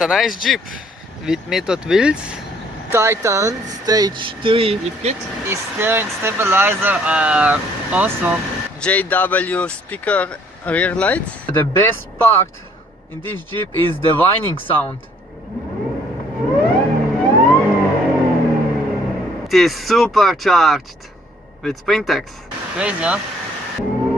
It's a nice Jeep with method wheels. Titan Stage 3 lift kit. The steering stabilizer are awesome. JW speaker rear lights. The best part in this Jeep is the whining sound. It is supercharged with Sprintex. Crazy, huh?